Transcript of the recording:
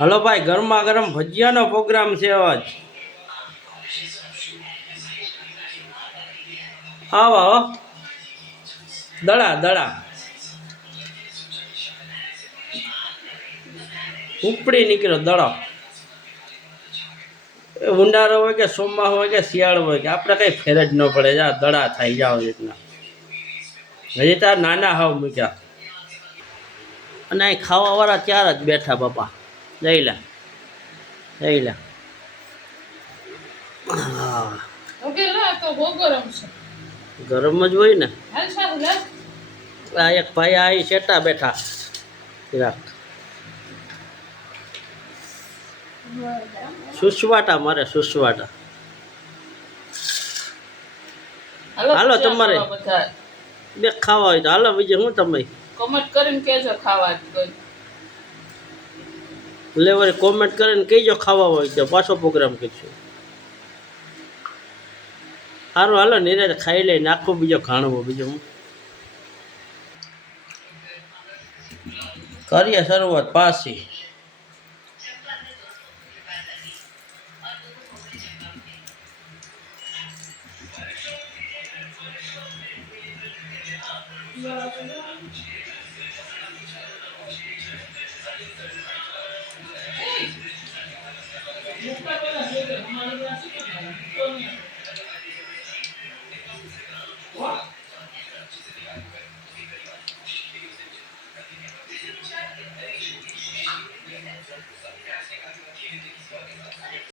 Hello ભાઈ, ગરમા ગરમ ભજીયાનો પ્રોગ્રામ છે આજ. આવો આવો, દડા દડા ઉપડી નીકળ્યો દડો. ઉનાળો હોય કે ચોમાસું હોય કે શિયાળો હોય કે આપણે કઈ ફેર જ ન પડે. જા દડા થાય જાવ રીતના. હજી તાર નાના હાવ મૂક્યા. અને અહીં ખાવાવાળા ચાર જ બેઠા બાપા. જઈ લે જઈ લે. હા, ગરમ જ હોય ને. આ એક ભાઈ આ શેટા બેઠા રાખ. સુસવાટા મારે સુસવાટા. હાલો તમારે બે ખાવા હોય તો હાલો, બીજું હું તમે કોમેન્ટ કરીને કેજો ખાવા કોઈ. લેવરે કોમેન્ટ કરીને કહેજો ખાવા હોય તો પાછો પ્રોગ્રામ કરીશું. સારું હાલો, નિરાતે ખાઈ લઈ નાખો બીજો ખાણવો. બીજો હું કરીએ શરૂઆત પાછી.